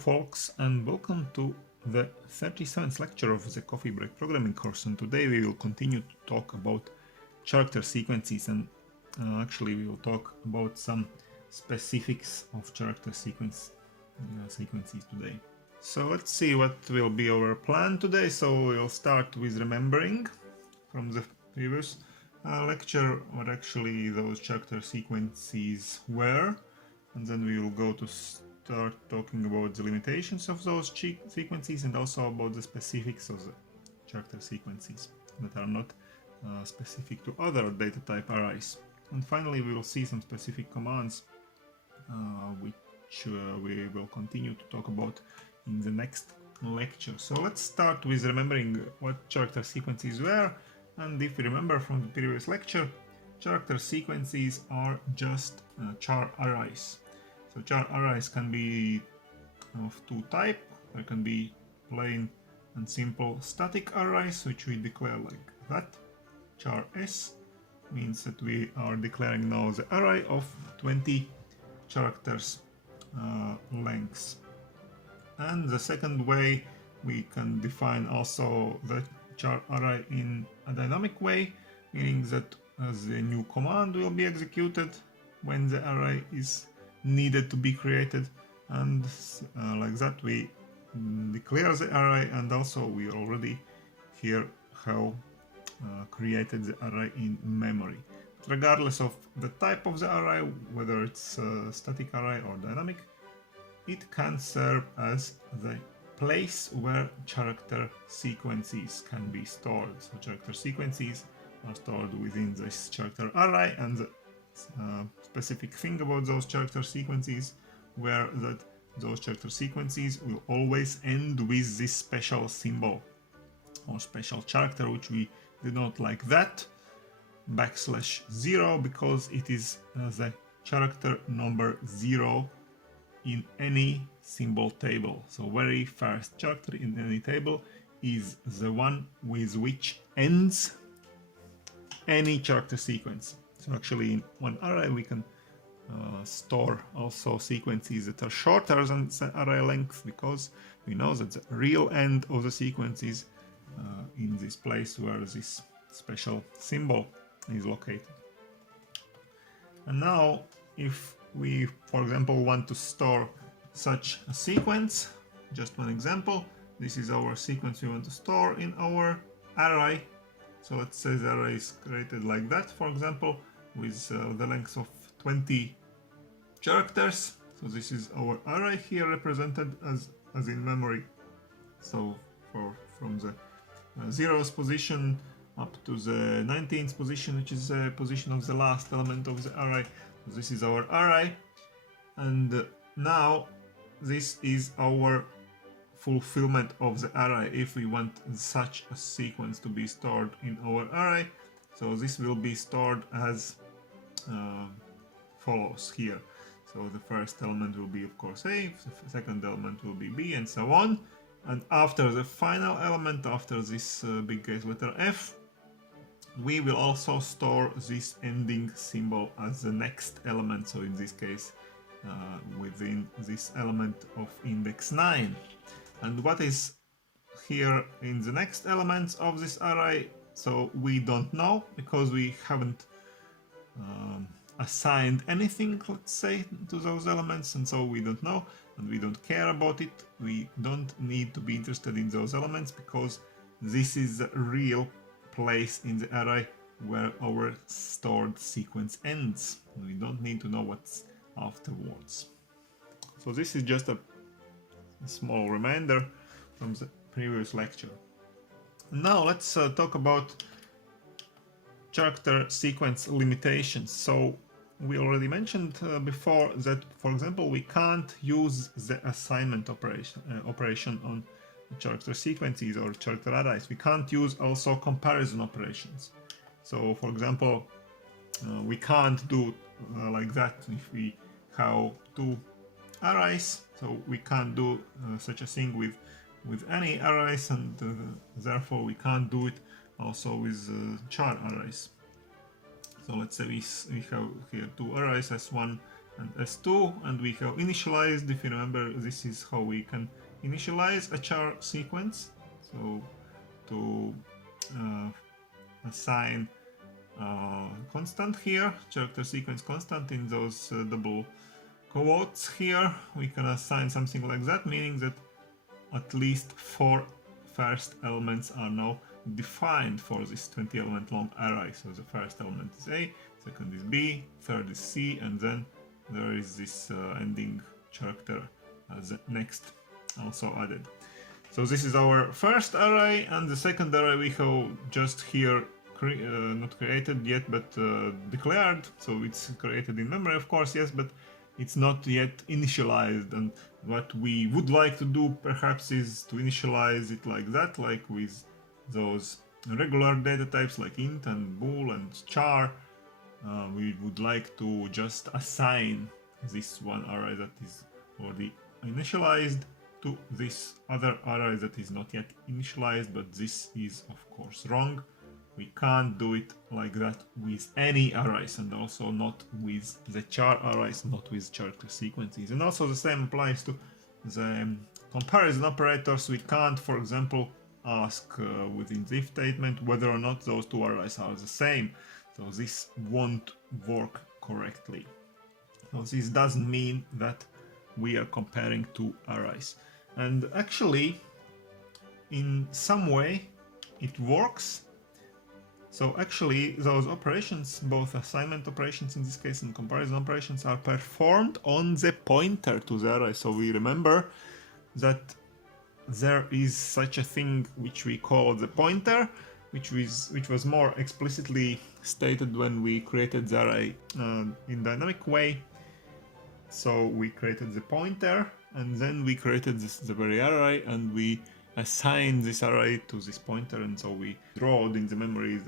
folks, and welcome to the 37th lecture of the Coffee Break Programming course. And today we will continue to talk about character sequences, and actually we will talk about some specifics of character sequences today. So let's see what will be our plan today. So we'll start with remembering from the previous lecture what actually those character sequences were, and then we will go to start talking about the limitations of those sequences and also about the specifics of the character sequences that are not specific to other data type arrays. And finally we will see some specific commands which we will continue to talk about in the next lecture. So let's start with remembering what character sequences were. And if you remember from the previous lecture, character sequences are just char arrays. So char arrays can be of two types. There can be plain and simple static arrays, which we declare like that. Char s means that we are declaring now the array of 20 characters lengths. And the second way, we can define also the char array in a dynamic way, meaning that the new command will be executed when the array is needed to be created, and like that we declare the array, and also we already here have created the array in memory. But regardless of the type of the array, whether it's a static array or dynamic, it can serve as the place where character sequences can be stored. So character sequences are stored within this character array, and the specific thing about those character sequences were that those character sequences will always end with this special symbol or special character, which we denote like that, \0, because it is the character number 0 in any symbol table. So very first character in any table is the one with which ends any character sequence. So actually in one array we can store also sequences that are shorter than the array length, because we know that the real end of the sequence is in this place where this special symbol is located. And now if we, for example, want to store such a sequence, just one example, this is our sequence we want to store in our array. So let's say the array is created like that, for example, with the length of 20 characters. So this is our array here represented as in memory. So from the 0th position up to the 19th position, which is the position of the last element of the array. So this is our array, and now this is our fulfillment of the array if we want such a sequence to be stored in our array. So this will be stored as follows here. So the first element will be of course A, the second element will be B, and so on. And after the final element, after this big case letter F, we will also store this ending symbol as the next element. So in this case within this element of index 9. And what is here in the next elements of this array, so we don't know, because we haven't assigned anything, let's say, to those elements, and so we don't know and we don't care about it. We don't need to be interested in those elements, because this is the real place in the array where our stored sequence ends. We don't need to know what's afterwards. So this is just a small reminder from the previous lecture. Now let's talk about character sequence limitations. So we already mentioned before that, for example, we can't use the assignment operation on character sequences or character arrays. We can't use also comparison operations. So for example, we can't do like that if we have two arrays. So we can't do such a thing with any arrays, and therefore we can't do it also with char arrays. So let's say we have here two arrays, S1 and S2, and we have initialized. If you remember, this is how we can initialize a char sequence. So to assign constant here, character sequence constant in those double quotes here, we can assign something like that, meaning that at least 4 first elements are now defined for this 20 element long array. So the first element is A, second is B, third is C, and then there is this ending character as next also added. So this is our first array, and the second array we have just here not created yet, but declared. So it's created in memory, of course, yes, but it's not yet initialized. And what we would like to do perhaps is to initialize it like that, like with those regular data types like int and bool and char. We would like to just assign this one array that is already initialized to this other array that is not yet initialized, but this is of course wrong. We can't do it like that with any arrays, and also not with the char arrays, not with character sequences. And also the same applies to the comparison operators. We can't, for example, ask within the if statement whether or not those two arrays are the same. So this won't work correctly. So this doesn't mean that we are comparing two arrays. And actually, in some way, it works. So actually, those operations, both assignment operations in this case and comparison operations, are performed on the pointer to the array. So we remember that there is such a thing which we call the pointer, which was more explicitly stated when we created the array in dynamic way. So we created the pointer, and then we created the very array, and we assign this array to this pointer, and so we draw in the memory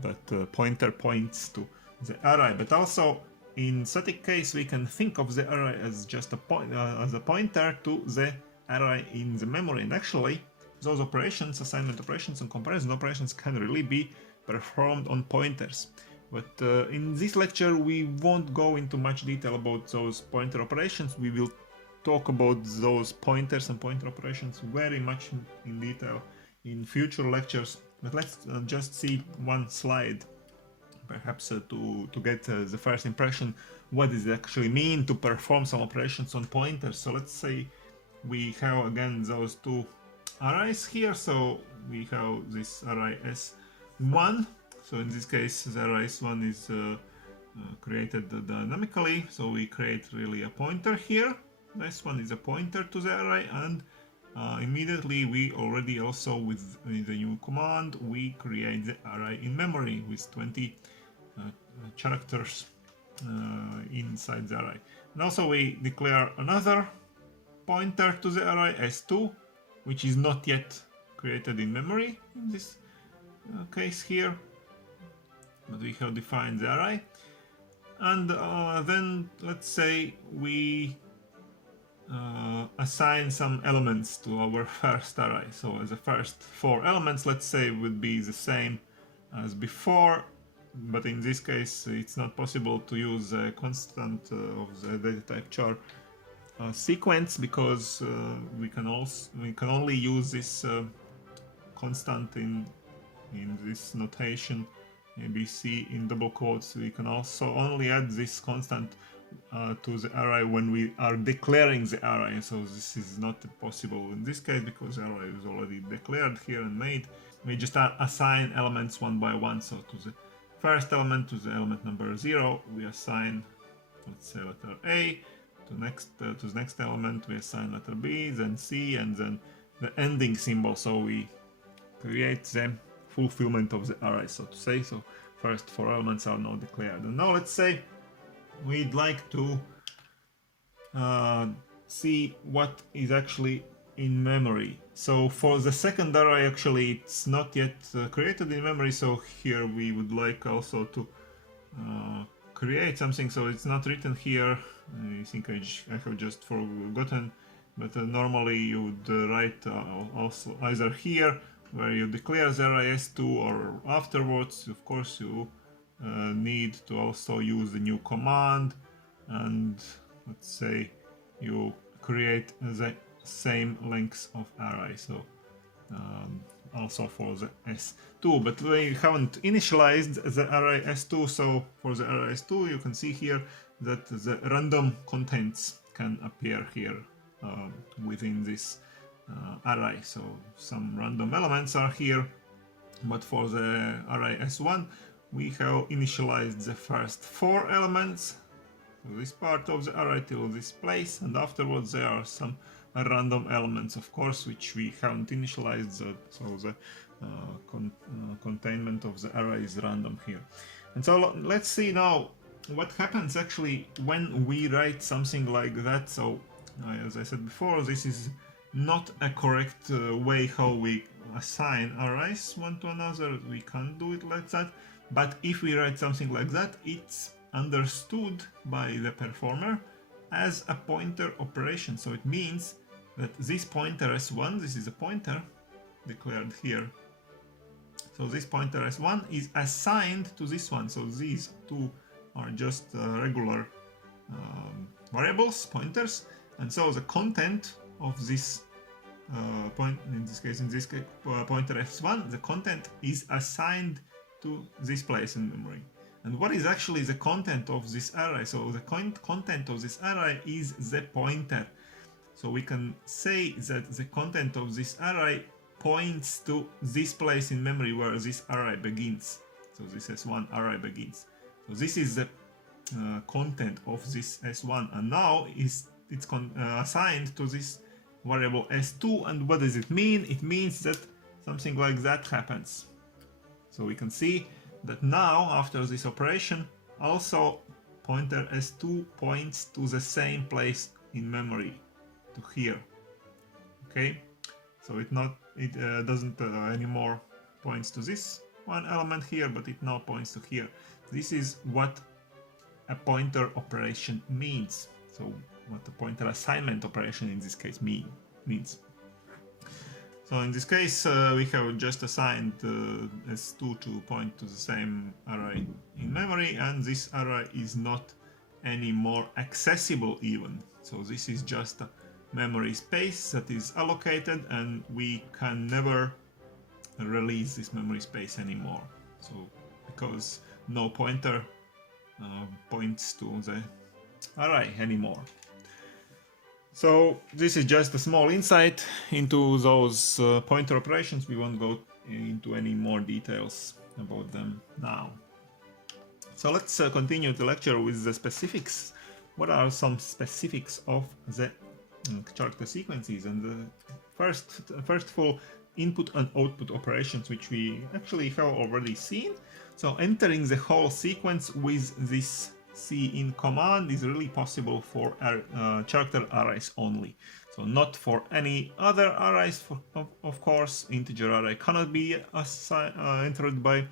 that pointer points to the array. But also in static case, we can think of the array as just a pointer to the array in the memory. And actually, those operations, assignment operations and comparison operations, can really be performed on pointers. But in this lecture, we won't go into much detail about those pointer operations. We will talk about those pointers and pointer operations very much in detail in future lectures. But let's just see one slide, perhaps to get the first impression what does it actually mean to perform some operations on pointers. So let's say we have again those two arrays here. So we have this array S1. So in this case, the array S1 is created dynamically. So we create really a pointer here. This one is a pointer to the array, and immediately we already also with the new command we create the array in memory with 20 characters inside the array. And also we declare another pointer to the array S2, which is not yet created in memory in this case here, but we have defined the array. And then let's say we assign some elements to our first array. So as the first 4 elements, let's say, would be the same as before, but in this case it's not possible to use a constant of the data type char sequence, because we can only use this constant in this notation ABC in double quotes. We can also only add this constant to the array when we are declaring the array. So this is not possible in this case because the array is already declared here and made. We just assign elements one by one. So to the first element, to the element number 0, we assign, let's say, letter A. To the next element, we assign letter B, then C, and then the ending symbol. So we create the fulfillment of the array, so to say. So first 4 elements are now declared. And now let's say we'd like to see what is actually in memory. So for the second array, actually it's not yet created in memory, so here we would like also to create something. So it's not written here. I think I have just forgotten, but normally you would write also either here where you declare the array S2, or afterwards. Of course you need to also use the new command and let's say you create the same length of array, so also for the S2, but we haven't initialized the array S2, so for the array S2 you can see here that the random contents can appear here within this array, so some random elements are here, but for the array S1 we have initialized the first 4 elements, so this part of the array till this place, and afterwards there are some random elements, of course, which we haven't initialized, so the containment of the array is random here. And so let's see now what happens actually when we write something like that. So as I said before, this is not a correct way how we assign arrays one to another. We can't do it like that, but if we write something like that, it's understood by the performer as a pointer operation. So it means that this pointer S1, this is a pointer declared here, so this pointer S1 is assigned to this one. So these two are just regular variables, pointers, and so the content of this in this case pointer S1, the content is assigned to this place in memory. And what is actually the content of this array? So the content of this array is the pointer. So we can say that the content of this array points to this place in memory where this array begins. So this S1 array begins. So this is the content of this S1, and now it's assigned to this variable S2. And what does it mean? It means that something like that happens. So we can see that now after this operation also pointer S2 points to the same place in memory, to here. Okay, so it doesn't anymore points to this one element here, but it now points to here. This is what a pointer operation means. So what the pointer assignment operation in this case means. So in this case we have just assigned S2 to point to the same array in memory, and this array is not anymore accessible even. So this is just a memory space that is allocated, and we can never release this memory space anymore. So because no pointer points to the array anymore. So this is just a small insight into those pointer operations. We won't go into any more details about them now. So let's continue the lecture with the specifics. What are some specifics of the character sequences? And the first of all, input and output operations, which we actually have already seen. So entering the whole sequence with this cin command is really possible for character arrays only. So not for any other arrays, of course. Integer array cannot be entered by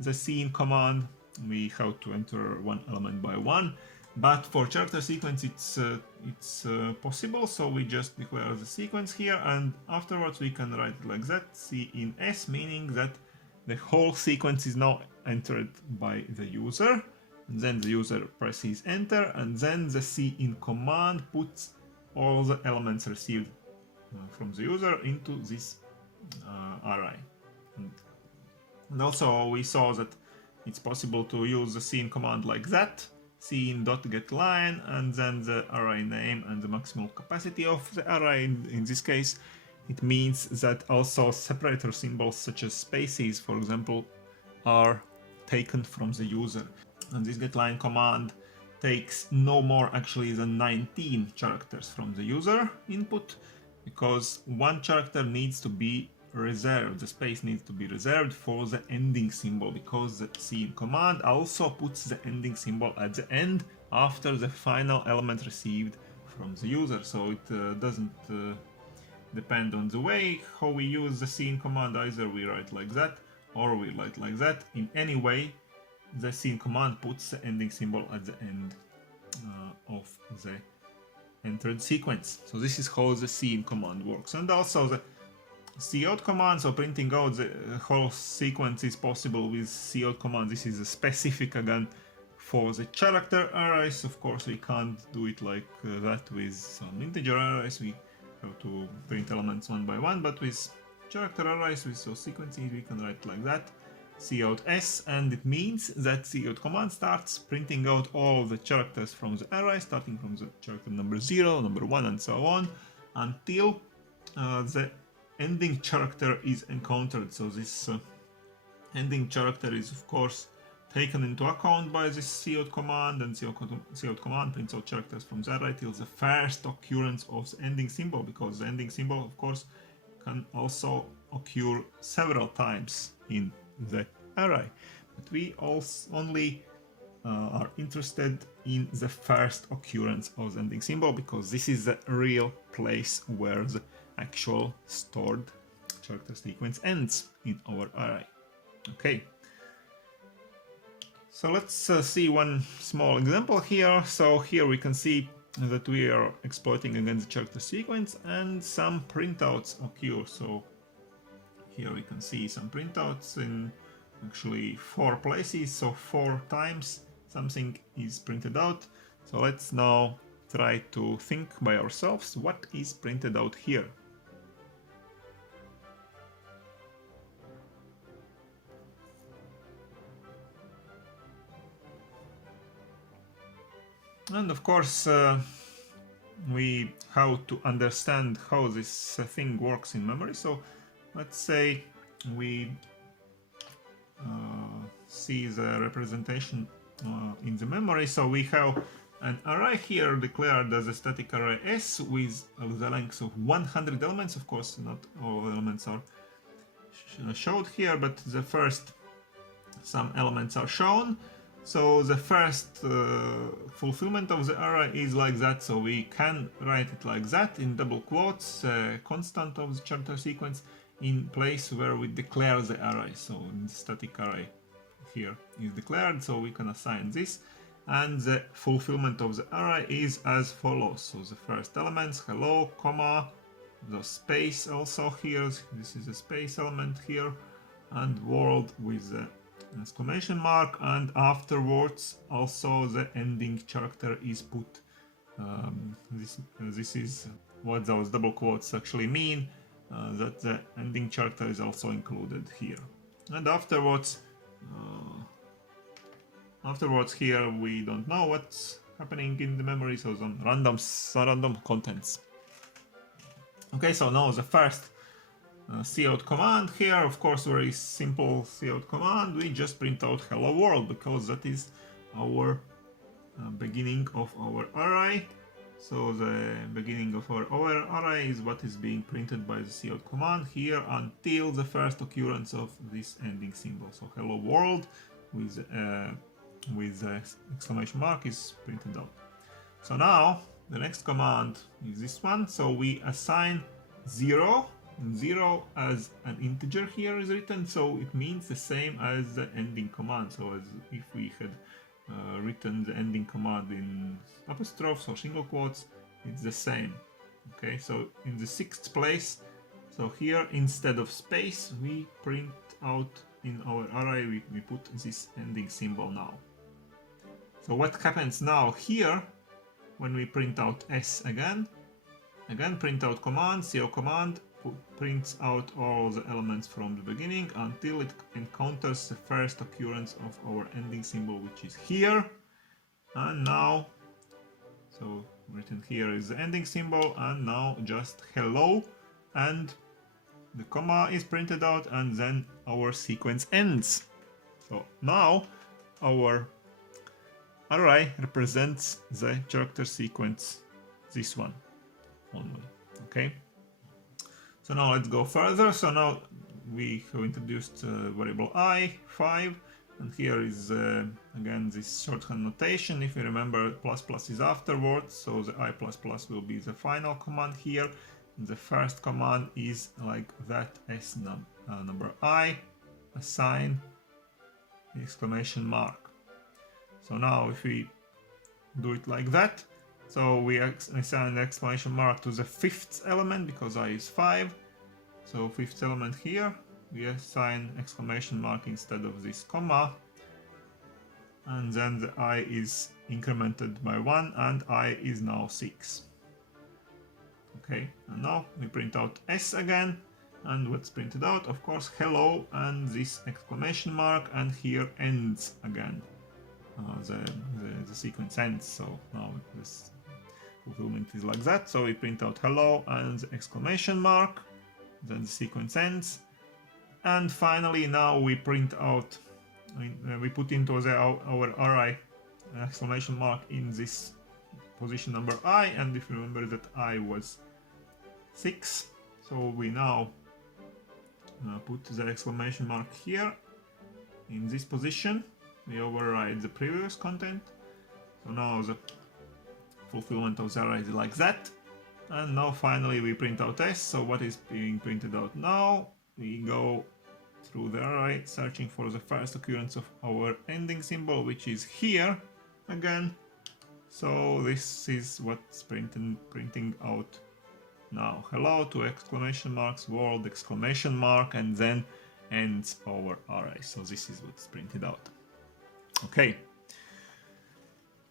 the cin command. We have to enter one element by one. But for character sequence it's possible, so we just declare the sequence here, and afterwards we can write it like that, cin s, meaning that the whole sequence is now entered by the user. And then the user presses enter, and then the cin command puts all the elements received from the user into this array. And also we saw that it's possible to use the cin command like that, cin.getLine, and then the array name and the maximal capacity of the array. In this case, it means that also separator symbols such as spaces, for example, are taken from the user. And this getLine command takes no more actually than 19 characters from the user input, because one character needs to be reserved, the space needs to be reserved for the ending symbol, because the cin command also puts the ending symbol at the end after the final element received from the user. So it doesn't depend on the way how we use the cin command. Either we write like that or we write like that. In any way, the cin command puts the ending symbol at the end of the entered sequence. So this is how the cin command works. And also the cout command, so printing out the whole sequence is possible with cout command. This is a specific again For the character arrays, of course, we can't do it like that with some integer arrays. We have to print elements one by one, but with character arrays, with those sequences, we can write like that. Cout s, and it means that cout command starts printing out all the characters from the array, starting from the character number 0, number 1, and so on, until the ending character is encountered. So this ending character is, of course, taken into account by this cout command, and cout command prints out characters from the array till the first occurrence of the ending symbol, because the ending symbol, of course, can also occur several times in the array. But we only are interested in the first occurrence of the ending symbol, because this is the real place where the actual stored character sequence ends in our array. Okay. So let's see one small example here. So here we can see that we are exploiting again the character sequence, and some printouts occur. So here we can see some printouts in actually 4 places. So 4 times something is printed out. So let's now try to think by ourselves what is printed out here. And of course, we have to understand how this thing works in memory. So let's say we see the representation in the memory. So we have an array here declared as a static array S with the length of 100 elements. Of course, not all elements are showed here, but the first some elements are shown. So the first fulfillment of the array is like that, so we can write it like that in double quotes, constant of the character sequence in place where we declare the array. So the static array here is declared, so we can assign this, and the fulfillment of the array is as follows. So the first elements, hello, comma, the space also here, this is a space element here, and world with the exclamation mark, and afterwards also the ending character is put. This is what those double quotes actually mean, that the ending character is also included here. And afterwards here we don't know what's happening in the memory, so some random contents. Okay, so now the first cout command here, of course, very simple cout command. We just print out hello world, because that is our beginning of our array. So the beginning of our array is what is being printed by the cout command here until the first occurrence of this ending symbol. So hello world with the exclamation mark is printed out. So now the next command is this one. So we assign 0 as an integer here is written, so it means the same as the ending command. So as if we had written the ending command in apostrophes or single quotes, it's the same. Okay, so in the 6th place, so here instead of space we print out in our array, we put this ending symbol now. So what happens now here when we print out S again print out command, cout command prints out all the elements from the beginning until it encounters the first occurrence of our ending symbol, which is here. And now, so written here is the ending symbol, and now just hello, and the comma is printed out, and then our sequence ends. So now our array represents the character sequence, this one only. Okay. So now let's go further. So now we have introduced variable I, 5, and here is again this shorthand notation. If you remember, ++ is afterwards, so the I++ will be the final command here. And the first command is like that, S number I, assign exclamation mark. So now if we do it like that, so we assign the exclamation mark to the 5th element, because I is 5. So 5th element here, we assign exclamation mark instead of this comma. and then the I is incremented by 1, and I is now 6. Okay, and now we print out S again, and what's printed out, of course, hello, and this exclamation mark, and here ends again. The sequence ends, so now this fulfillment is like that. So we print out hello and the exclamation mark, then the sequence ends, and finally now we print out, we put into our array exclamation mark in this position number I, and if you remember that I was 6, so we now put the exclamation mark here in this position. We override the previous content, so now the fulfillment of the array is like that. And now finally we print out S. So what is being printed out now? We go through the array searching for the first occurrence of our ending symbol, which is here again. So this is what's printing out now. Hello, 2 exclamation marks, world, exclamation mark, and then ends our array. So this is what's printed out. Okay,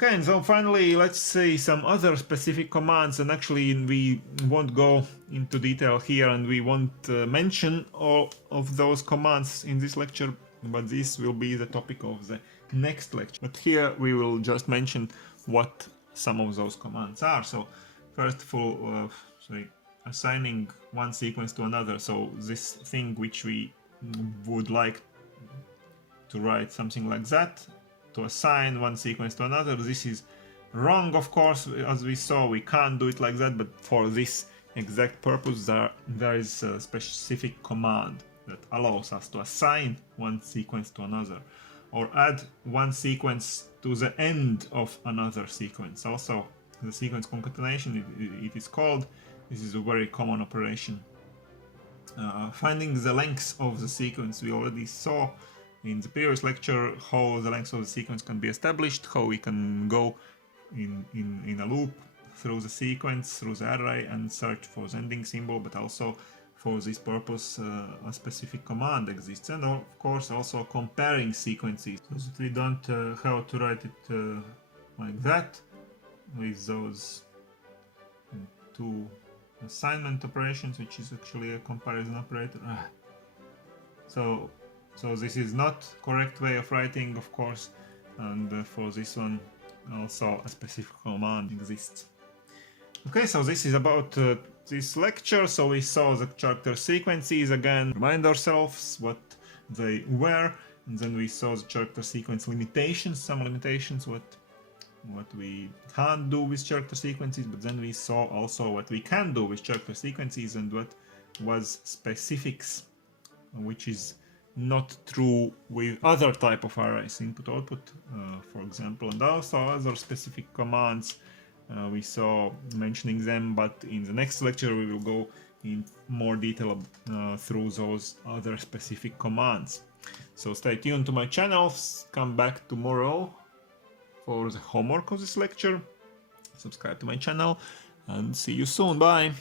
and so finally let's say some other specific commands, and actually we won't go into detail here and we won't mention all of those commands in this lecture, but this will be the topic of the next lecture. But here we will just mention what some of those commands are. So first of all, assigning one sequence to another, so this thing which we would like to write something like that, to assign one sequence to another. This is wrong, of course, as we saw, we can't do it like that, but for this exact purpose there is a specific command that allows us to assign one sequence to another, or add one sequence to the end of another sequence. Also, the sequence concatenation, it is called. This is a very common operation. Finding the length of the sequence, we already saw in the previous lecture how the length of the sequence can be established, how we can go in a loop through the sequence, through the array, and search for the ending symbol, but also for this purpose a specific command exists, and of course also comparing sequences, so that we don't have to write it like that with those two assignment operations, which is actually a comparison operator. So this is not correct way of writing, of course, and for this one also a specific command exists. Okay, so this is about this lecture. So we saw the character sequences again, remind ourselves what they were, and then we saw the character sequence limitations, some limitations, what we can't do with character sequences, but then we saw also what we can do with character sequences and what was specifics, which is not true with other type of arrays, input output, for example, and also other specific commands. We saw mentioning them, but in the next lecture we will go in more detail through those other specific commands. So stay tuned to my channel, come back tomorrow for the homework of this lecture, subscribe to my channel, and see you soon. Bye!